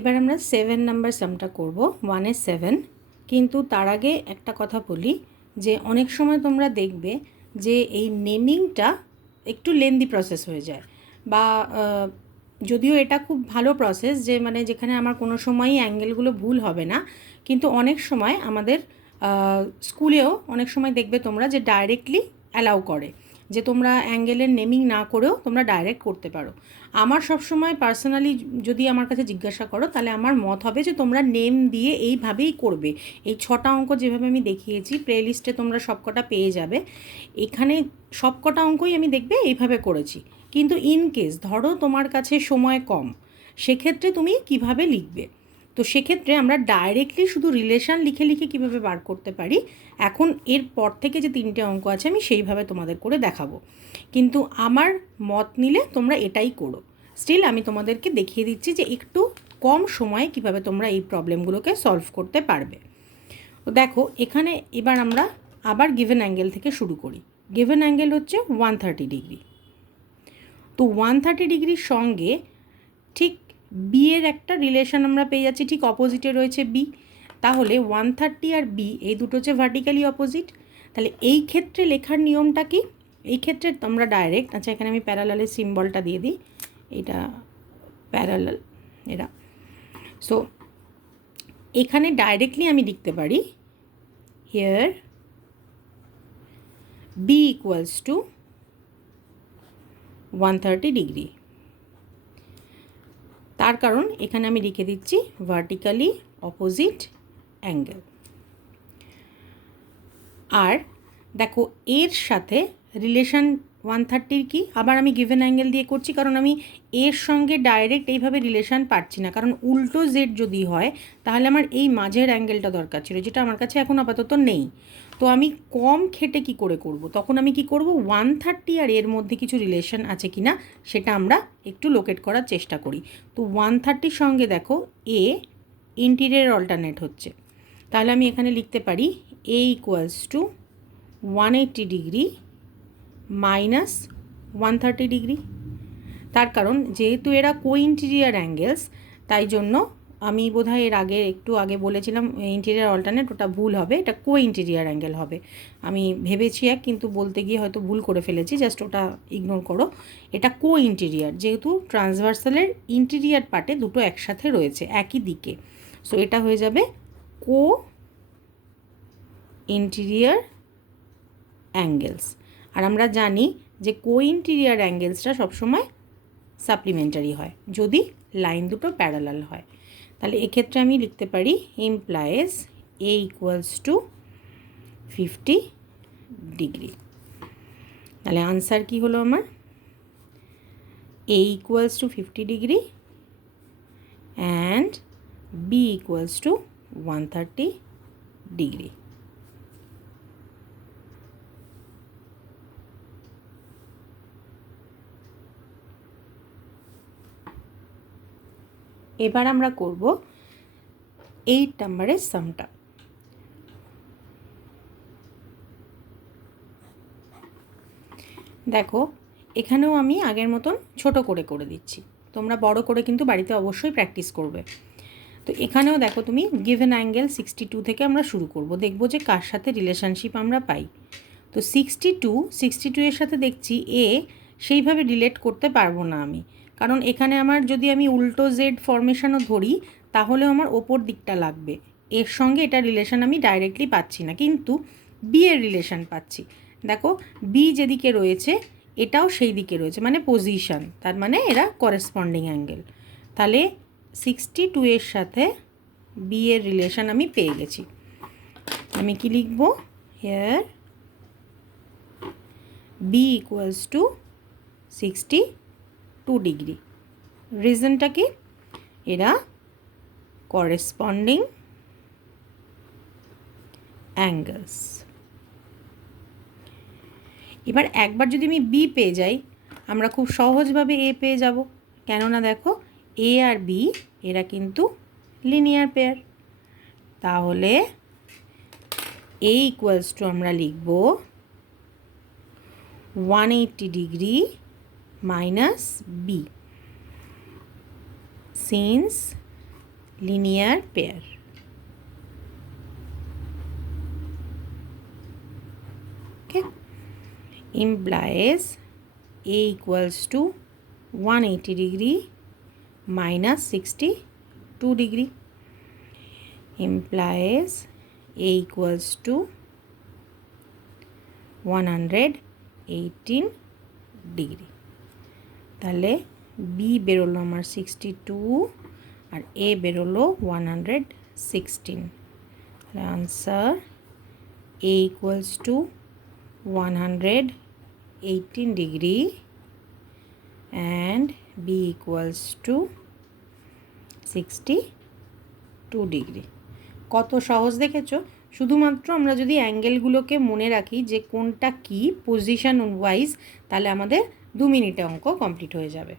এবার আমরা 7 নাম্বার সামটা করব, 1 এর 7। কিন্তু তার আগে একটা কথা বলি যে অনেক সময় তোমরা দেখবে যে এই নেমিংটা একটু লেন্দি প্রসেস হয়ে যায়, বা যদিও এটা খুব ভালো প্রসেস যে মানে যেখানে আমার কোনো সময়ই অ্যাঙ্গেলগুলো ভুল হবে না, কিন্তু অনেক সময় আমাদের স্কুলেও অনেক সময় দেখবে তোমরা যে ডাইরেক্টলি অ্যালাউ করে যে তোমরা অ্যাঙ্গেলের নেমিং না করেও তোমরা ডাইরেক্ট করতে পারো। আমার সবসময় পার্সোনালি যদি আমার কাছে জিজ্ঞাসা করো তাহলে আমার মত হবে যে তোমরা নেম দিয়ে এইভাবেই করবে। এই 6টা অঙ্ক যেভাবে আমি দেখিয়েছি প্লেলিস্টে তোমরা সবকটা পেয়ে যাবে, এখানে সবকটা অঙ্কই আমি দেখবে এইভাবে করেছি। কিন্তু ইন কেস ধরো তোমার কাছে সময় কম, সেক্ষেত্রে তুমি কিভাবে লিখবে? তো সেক্ষেত্রে আমরা ডাইরেক্টলি শুধু রিলেশান লিখে লিখে কীভাবে বার করতে পারি, এখন এর পর থেকে যে 3টে অঙ্ক আছে আমি সেইভাবে তোমাদের করে দেখাবো। কিন্তু আমার মত নিলে তোমরা এটাই করো। স্টিল আমি তোমাদেরকে দেখিয়ে দিচ্ছি যে একটু কম সময়ে কিভাবে তোমরা এই প্রবলেমগুলোকে সলভ করতে পারবে। তো দেখো এখানে এবার আমরা আবার গিভেন অ্যাঙ্গেল থেকে শুরু করি। গিভেন অ্যাঙ্গেল হচ্ছে 130 ডিগ্রি। তো 130 ডিগ্রির সঙ্গে ঠিক বি এর একটা রিলেশন আমরা পেয়ে যাচ্ছি, ঠিক অপোজিটে রয়েছে বি। তাহলে 130 আর বি এই দুটো হচ্ছে ভার্টিক্যালি অপোজিট। তাহলে এই ক্ষেত্রে লেখার নিয়মটা কি? এই ক্ষেত্রে তোমরা ডাইরেক্ট, আচ্ছা এখানে আমি প্যারালালের সিম্বলটা দিয়ে দিই, এটা প্যারালাল এরা। সো এখানে ডাইরেক্টলি আমি লিখতে পারি here B equals to 130 degree. তার কারণ এখানে আমি লিখে দিচ্ছি ভার্টিক্যালি অপোজিট অ্যাঙ্গেল। আর দেখো এর সাথে রিলেশন 130 কি, আবার আমি গিভেন অ্যাঙ্গেল দিয়ে করছি কারণ আমি এর সঙ্গে ডাইরেক্ট এইভাবে রিলেশন পাচ্ছি না, কারণ উল্টো জেড যদি হয় তাহলে আমার এই মাঝের অ্যাঙ্গেলটা দরকার ছিল, যেটা আমার কাছে এখন আপাতত নেই। তো আমি কম খেটে কি করে করব, তখন আমি কি করব 130 আর এর মধ্যে কিছু রিলেশন আছে কি না সেটা আমরা একটু লোকেট করার চেষ্টা করি। তো 130 সঙ্গে দেখো এ ইন্টিরিয়র অল্টারনেট হচ্ছে, তাহলে আমি এখানে লিখতে পারি A equals to 180 degree minus 130 degree. তার কারণ যেহেতু এরা কো ইন্টিরিয়ার অ্যাঙ্গেলস, তাই জন্য আমি বোধহয় এর আগে একটু আগে বলেছিলাম ইন্টিরিয়ার অল্টারনেট, ওটা ভুল হবে, এটা কো ইন্টিরিয়ার অ্যাঙ্গেল হবে। আমি ভেবেছি কিন্তু বলতে গিয়ে হয়তো ভুল করে ফেলেছি, জাস্ট ওটা ইগনোর করো। এটা কো ইন্টিরিয়ার, যেহেতু ট্রান্সভার্সালের ইন্টিরিয়ার পার্টে দুটো একসাথে রয়েছে একই দিকে, সো এটা হয়ে যাবে কো ইন্টিরিয়ার অ্যাঙ্গেলস। আর আমরা জানি যে কো ইন্টিরিয়ার অ্যাঙ্গেলসটা সবসময় সাপ্লিমেন্টারি হয় যদি লাইন দুটো প্যারালাল হয়। তাহলে এক্ষেত্রে আমি লিখতে পারি implies A equals to 50 degree. তাহলে আনসার কি হলো আমার? A equals to 50 degree and B equals to 130 degree. এবার আমরা করব 8 নাম্বারের সামটা। দেখো এখানেও আমি আগের মতন ছোট করে করে দিচ্ছি, তোমরা বড় করে কিন্তু বাড়িতে অবশ্যই প্র্যাকটিস করবে। তো এখানেও দেখো তুমি গিভেন অ্যাঙ্গেল 62 থেকে আমরা শুরু করব, দেখব যে কার সাথে রিলেশনশিপ আমরা পাই। তো 62 এর সাথে দেখছি এ সেইভাবে রিলেট করতে পারবো না আমি, কারণ এখানে আমার যদি আমি উল্টো জেড ফরমেশনও ধরি তাহলেও আমার ওপর দিকটা লাগবে, এর সঙ্গে এটা রিলেশন আমি ডাইরেক্টলি পাচ্ছি না, কিন্তু বি এর রিলেশন পাচ্ছি। দেখো বি যেদিকে রয়েছে এটাও সেই দিকে রয়েছে, মানে পজিশন, তার মানে এরা করেসপন্ডিং অ্যাঙ্গেল। তাহলে 62 এর সাথে বি এর রিলেশন আমি পেয়ে গেছি। আমি কি লিখব? Here B equals to 62 degree. রিজনটা কি? এরা করেসপন্ডিং অ্যাঙ্গেলস। এবার একবার যদি আমি বি পেয়ে যাই আমরা খুব সহজভাবে এ পেয়ে যাব, কেননা দেখো এ আর বি এরা কিন্তু লিনিয়ার পেয়ার। তাহলে এ ইকুয়ালস টু আমরা লিখব 180 degree minus B, since linear pair. Okay, implies A equals to 180 degree minus 62 degree. Implies A equals to 118 degree. তাহলে বি বেরোলো আমার 62 আর এ বেরোলো 116। তাহলে answer A equals to 118 degree and B equals to 62 degree. কত সহজ দেখেছো? শুধুমাত্র আমরা যদি অ্যাঙ্গেলগুলোকে মনে রাখি যে কোনটা কি পজিশন ওয়াইজ, তাহলে আমাদের 2 মিনিটে অঙ্ক কমপ্লিট হয়ে যাবে।